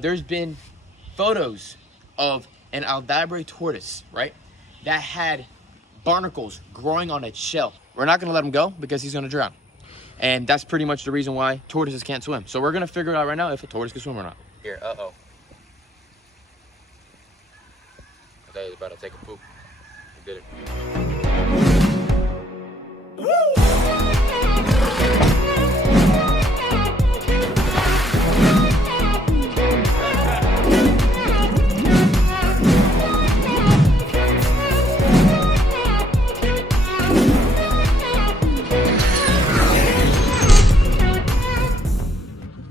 there's been photos of an Aldabra tortoise, right, that had barnacles growing on its shell. We're not gonna let him go because he's gonna drown. And that's pretty much the reason why tortoises can't swim. So we're gonna figure it out right now if a tortoise can swim or not. Here, uh-oh. I thought he was about to take a poop. He did it.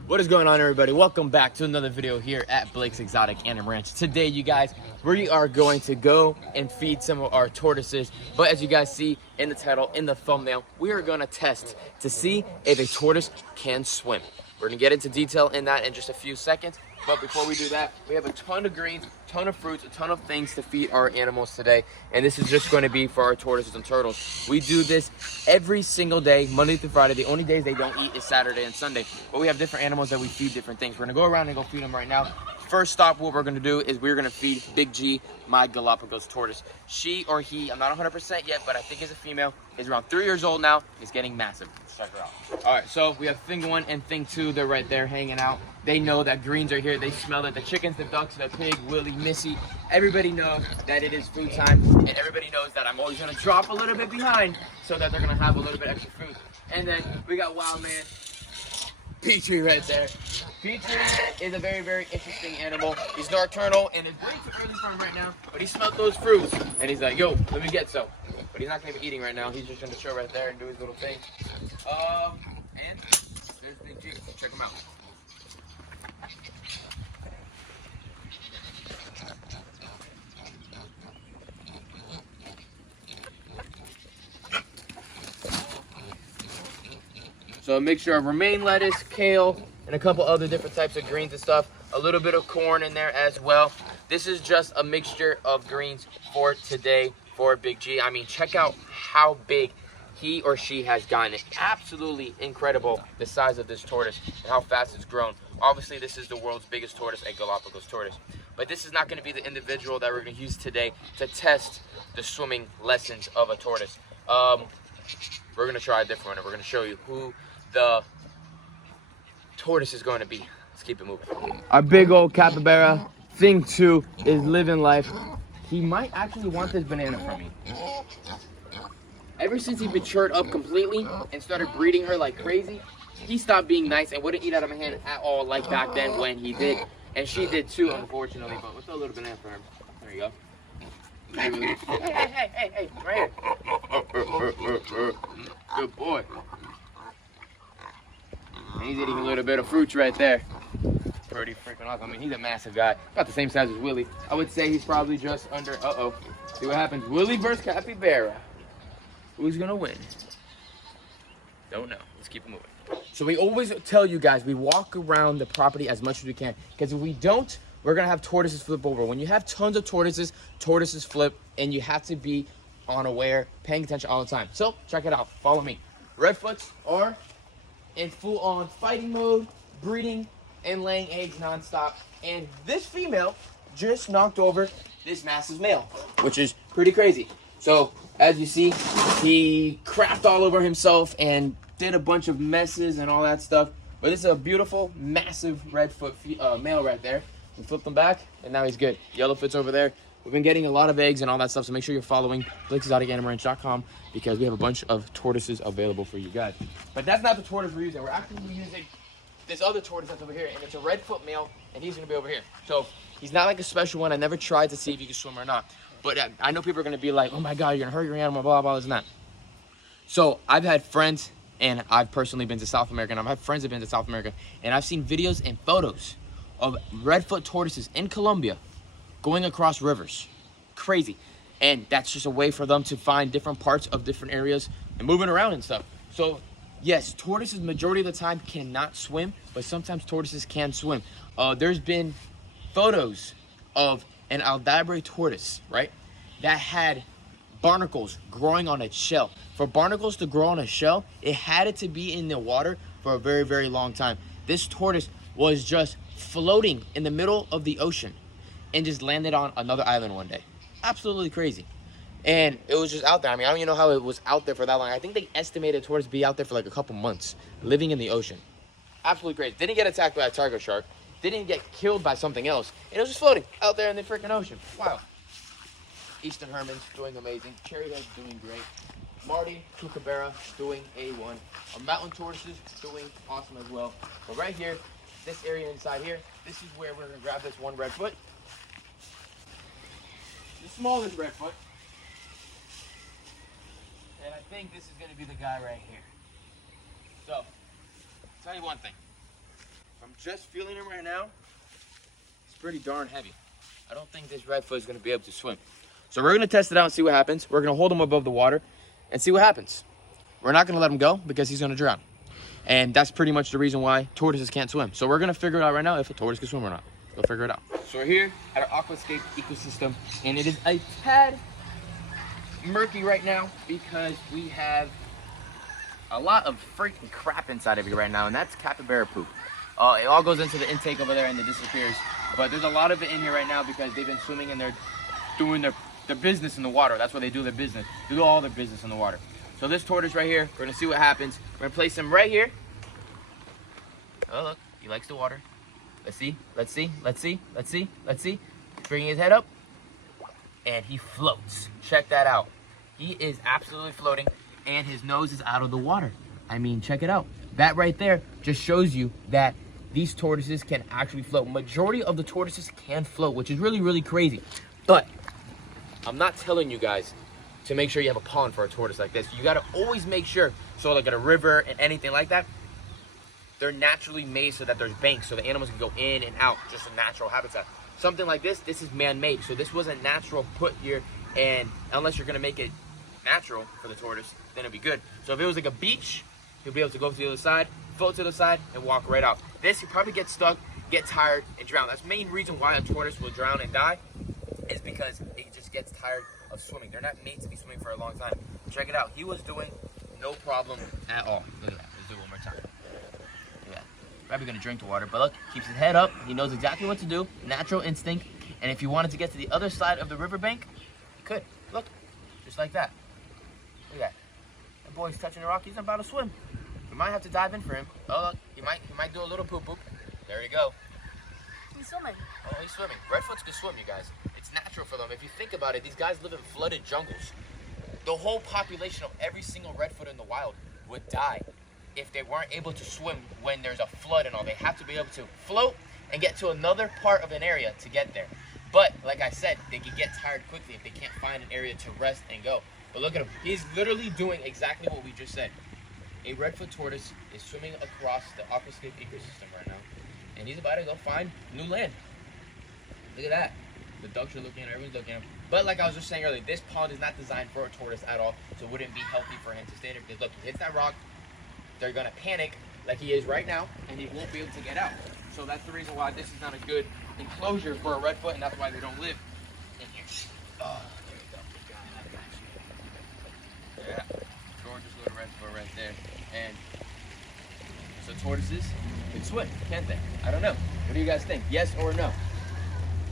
What is going on, everybody? Welcome back to another video here at Blake's Exotic Animal Ranch. Today, you guys, we are going to go and feed some of our tortoises. But as you guys see in the title, in the thumbnail, we are going to test to see if a tortoise can swim. We're going to get into detail in that in just a few seconds. But before we do that, we have a ton of greens, ton of fruits, a ton of things to feed our animals today. And this is just going to be for our tortoises and turtles. We do this every single day, Monday through Friday. The only days they don't eat is Saturday and Sunday. But we have different animals that we feed different things. We're going to go around and go feed them right now. First stop, what we're going to do is we're going to feed Big G, my Galapagos tortoise. She or he, I'm not 100% yet, but I think it's a female, is around 3 years old now, is getting massive. Let's check her out. All right, so we have thing 1 and thing 2. They're right there hanging out. They know that greens are here. They smell it. The chickens, the ducks, the pig, Willie, Missy. Everybody knows that it is food time, and everybody knows that I'm always going to drop a little bit behind so that they're going to have a little bit extra food. And then we got Wild Man Petrie right there. Petrie is a very, very interesting animal. He's nocturnal, and it's way too early for him right now, but he smelled those fruits, and he's like, yo, let me get some. But he's not going to be eating right now. He's just going to chill right there and do his little thing. And there's Big G. Check him out. So a mixture of romaine lettuce, kale, and a couple other different types of greens and stuff. A little bit of corn in there as well. This is just a mixture of greens for today for Big G. I mean, check out how big he or she has gotten. It's absolutely incredible, the size of this tortoise and how fast it's grown. Obviously, this is the world's biggest tortoise, a Galapagos tortoise. But this is not going to be the individual that we're going to use today to test the swimming lessons of a tortoise. We're going to try a different one, and we're going to show you who the tortoise is going to be. Let's keep it moving. Our big old capybara, thing 2, is living life. He might actually want this banana from me. Ever since he matured up completely and started breeding her like crazy, he stopped being nice and wouldn't eat out of my hand at all like back then when he did. And she did too, unfortunately, but we'll throw a little banana for him. There you go. Hey, right here. Good boy. He's eating a little bit of fruits right there. Pretty freaking awesome. I mean, he's a massive guy. About the same size as Willie. I would say he's probably just under, see what happens. Willie versus capybara. Who's gonna win? Don't know. Let's keep it moving. So we always tell you guys, we walk around the property as much as we can. Because if we don't, we're gonna have tortoises flip over. When you have tons of tortoises, tortoises flip. And you have to be unaware, paying attention all the time. So check it out. Follow me. Redfoots are in full-on fighting mode, breeding and laying eggs nonstop. And this female just knocked over this massive male, which is pretty crazy. So as you see, he crapped all over himself and did a bunch of messes and all that stuff. But this is a beautiful, massive redfoot male right there. We flipped him back, and now he's good. Yellowfoot's over there. We've been getting a lot of eggs and all that stuff, so make sure you're following Blake'sExoticAnimalRanch.com because we have a bunch of tortoises available for you guys. But that's not the tortoise we're using. We're actually using this other tortoise that's over here, and it's a redfoot male, and he's going to be over here. So he's not like a special one. I never tried to see if he can swim or not. But I know people are going to be like, oh my God, you're going to hurt your animal, blah, blah, this and that. So I've had friends, and I've personally been to South America, and I've had friends that have been to South America, and I've seen videos and photos of redfoot tortoises in Colombia going across rivers. Crazy. And that's just a way for them to find different parts of different areas and moving around and stuff. So yes, tortoises majority of the time cannot swim, but sometimes tortoises can swim. There's been photos of an Aldabra tortoise, right, that had barnacles growing on its shell. For barnacles to grow on a shell, it had to be in the water for a very, very long time. This tortoise was just floating in the middle of the ocean and just landed on another island one day. Absolutely crazy. And it was just out there. I mean, I don't even know how it was out there for that long. I think they estimated tortoise be out there for like a couple months, living in the ocean. Absolutely crazy. Didn't get attacked by a tiger shark. Didn't get killed by something else. And it was just floating out there in the freaking ocean. Wow. Eastern Herman's doing amazing. Cherryhead's doing great. Marty, Kookaburra doing A1. Our mountain tortoises doing awesome as well. But right here, this area inside here, this is where we're gonna grab this one redfoot. The smallest redfoot. And I think this is gonna be the guy right here. So, I'll tell you one thing. I'm just feeling him right now. It's pretty darn heavy. I don't think this redfoot is gonna be able to swim. So we're gonna test it out and see what happens. We're gonna hold him above the water and see what happens. We're not gonna let him go because he's gonna drown. And that's pretty much the reason why tortoises can't swim. So we're gonna figure it out right now if a tortoise can swim or not. We'll figure it out. So we're here at our aquascape ecosystem, and it is a tad murky right now because we have a lot of freaking crap inside of here right now, and that's capybara poop. It all goes into the intake over there and it disappears. But there's a lot of it in here right now because they've been swimming and they're doing their business in the water. That's where they do their business. They do all their business in the water. So this tortoise right here, we're gonna see what happens. We're gonna place him right here. Oh look, he likes the water. Let's see, let's see, let's see, let's see, let's see. He's bringing his head up and he floats. Check that out. He is absolutely floating and his nose is out of the water. I mean, check it out. That right there just shows you that these tortoises can actually float. Majority of the tortoises can float, which is really, really crazy. But I'm not telling you guys to make sure you have a pond for a tortoise like this. You gotta always make sure, so like at a river and anything like that, they're naturally made so that there's banks so the animals can go in and out, just a natural habitat. Something like this is man-made. So this wasn't natural put here, and unless you're gonna make it natural for the tortoise, then it'd be good. So if it was like a beach, you'll be able to go to the other side, float to the side, and walk right out. This, you probably get stuck, get tired, and drown. That's the main reason why a tortoise will drown and die, is because it just gets tired of swimming. They're not made to be swimming for a long time. Check it out. He was doing no problem at all. Look at that. Let's do it one more time. Look at that. Probably gonna drink the water, but look, keeps his head up. He knows exactly what to do. Natural instinct. And if you wanted to get to the other side of the riverbank, you could. Look, just like that. Look at that. That boy's touching the rock. He's about to swim. We might have to dive in for him. Oh, look, he might do a little poop poop. There you go. He's swimming. Oh, he's swimming. Redfoots can swim, you guys. It's natural for them. If you think about it, these guys live in flooded jungles. The whole population of every single redfoot in the wild would die if they weren't able to swim when there's a flood and all. They have to be able to float and get to another part of an area to get there. But like I said, they can get tired quickly if they can't find an area to rest and go. But look at him. He's literally doing exactly what we just said. A redfoot tortoise is swimming across the aquascape ecosystem right now, and he's about to go find new land. Look at that. The ducks are looking at him, everyone's looking at him. But like I was just saying earlier, this pond is not designed for a tortoise at all, so it wouldn't be healthy for him to stay there, because look, he hits that rock, they're gonna panic like he is right now, and he won't be able to get out. So that's the reason why this is not a good enclosure for a redfoot, and that's why they don't live in here. Oh, there we go. Yeah, gorgeous little redfoot right there. And so tortoises can swim, can't they? I don't know. What do you guys think? Yes or no?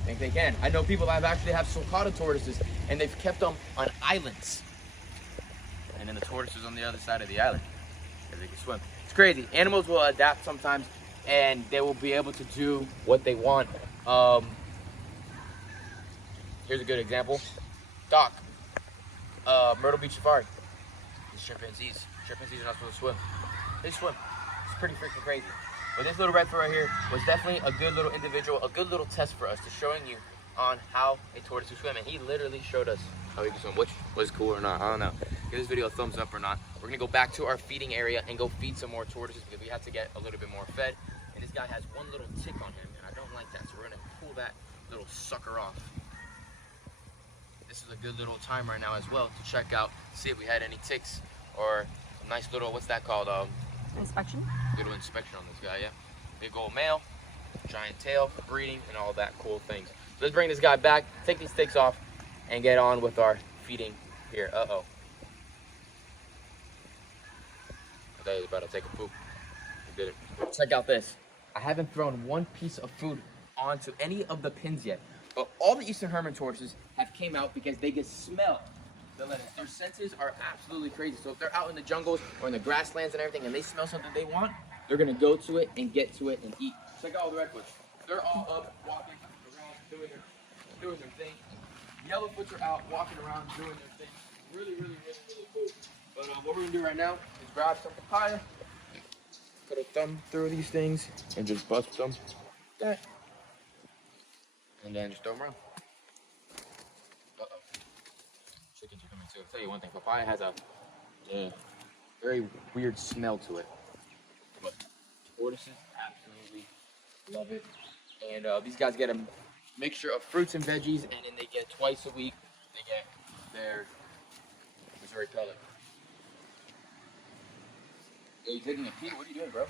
Think they can. I know people that have actually have sulcata tortoises, and they've kept them on islands. And then the tortoise is on the other side of the island because they can swim. It's crazy. Animals will adapt sometimes, and they will be able to do what they want. Here's a good example. Doc, Myrtle Beach Safari. These chimpanzees. Chimpanzees are not supposed to swim. They swim. It's pretty freaking crazy. But this little redfoot right here was definitely a good little individual, a good little test for us to showing you on how a tortoise can swim. And he literally showed us how he can swim, which was cool or not. I don't know. Give this video a thumbs up or not. We're gonna go back to our feeding area and go feed some more tortoises because we have to get a little bit more fed. And this guy has one little tick on him, and I don't like that. So we're gonna pull that little sucker off. This is a good little time right now as well to check out, see if we had any ticks or a nice little, what's that called? Inspection. Little inspection on this guy, yeah. Big old male, giant tail, breeding, and all that cool things. So let's bring this guy back, take these sticks off, and get on with our feeding here. Uh-oh. I thought he was about to take a poop. He did it. Check out this. I haven't thrown one piece of food onto any of the pins yet. But all the Eastern Hermit tortoises have came out because they can smell the lettuce. Their senses are absolutely crazy. So if they're out in the jungles or in the grasslands and everything and they smell something they want, they're gonna go to it and get to it and eat. Check out all the redfoots. They're all up, walking around, doing their thing. Yellowfoots are out, walking around, doing their thing. Really, really, really, really cool. But what we're gonna do right now is grab some papaya, put a thumb through these things, and just bust them. That. And then just throw them around. Uh-oh. Chickens are coming too. I'll tell you one thing, papaya has a very weird smell to it. But tortoises absolutely love it. And these guys get a mixture of fruits and veggies, and then they get twice a week, they get their Missouri pellet. Hey, you taking a pee? What are you doing, bro?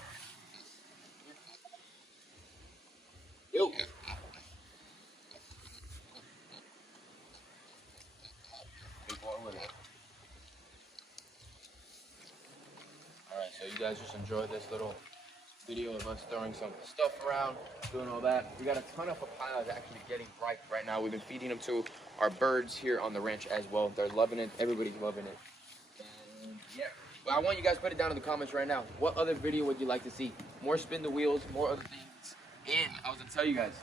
Yo. Alright, so you guys just enjoy this little video of us throwing some stuff around, doing all that. We got a ton of papayas actually getting ripe right now. We've been feeding them to our birds here on the ranch as well. They're loving it. Everybody's loving it. And yeah. Well, I want you guys to put it down in the comments right now. What other video would you like to see? More spin the wheels, more other things. And I was going to tell you guys,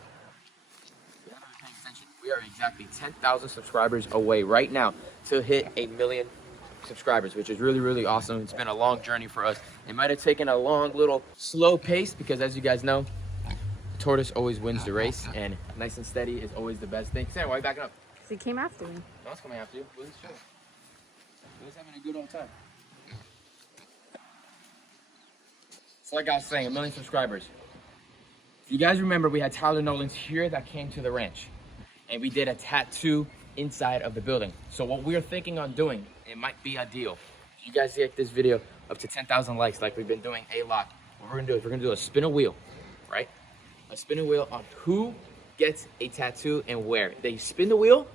if you haven't been paying attention, we are exactly 10,000 subscribers away right now to hit 1 million subscribers, which is really, really awesome. It's been a long journey for us. It might have taken a long, little, slow pace because, as you guys know, the tortoise always wins the race, and nice and steady is always the best thing. Sam, why are you backing up? Because he came after me. No one's coming after you. Willie's chilling. Willie's having a good old time. So like I was saying, 1 million subscribers. If you guys remember, we had Tyler Nolan's here that came to the ranch, and we did a tattoo inside of the building. So what we're thinking on doing, it might be a deal. If you guys get this video up to 10,000 likes like we've been doing a lot, what we're gonna do is we're gonna do a spin a wheel, right? A spin a wheel on who gets a tattoo and where. They spin the wheel.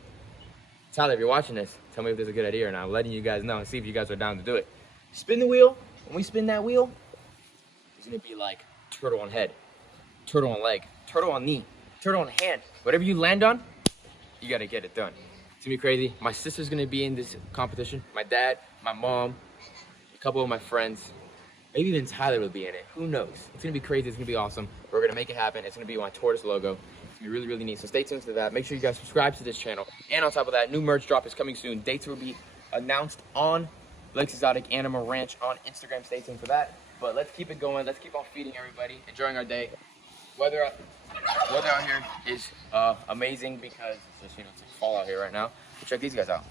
Tyler, if you're watching this, tell me if this is a good idea or not. I'm letting you guys know and see if you guys are down to do it. Spin the wheel. When we spin that wheel, it's gonna be like turtle on head, turtle on leg, turtle on knee, turtle on hand. Whatever you land on, you gotta get it done. It's gonna be crazy. My sister's gonna be in this competition. My dad, my mom, a couple of my friends, maybe even Tyler will be in it. Who knows? It's gonna be crazy. It's gonna be awesome. We're gonna make it happen. It's gonna be my tortoise logo. It's gonna be really, really neat. So stay tuned to that. Make sure you guys subscribe to this channel. And on top of that, new merch drop is coming soon. Dates will be announced on Blake's Exotic Animal Ranch on Instagram. Stay tuned for that. But let's keep it going. Let's keep on feeding everybody, enjoying our day. Weather out here is amazing because it's just, it's fall out here right now. But check these guys out.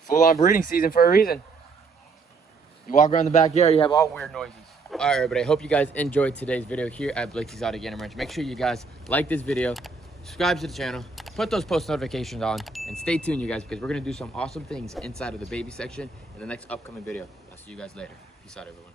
Full on breeding season for a reason. You walk around the backyard, you have all weird noises. All right, everybody. I hope you guys enjoyed today's video here at Blake's Exotic Animal Ranch. Make sure you guys like this video, subscribe to the channel, put those post notifications on, and stay tuned, you guys, because we're gonna do some awesome things inside of the baby section in the next upcoming video. I'll see you guys later. Peace out, everyone.